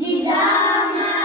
Jijamata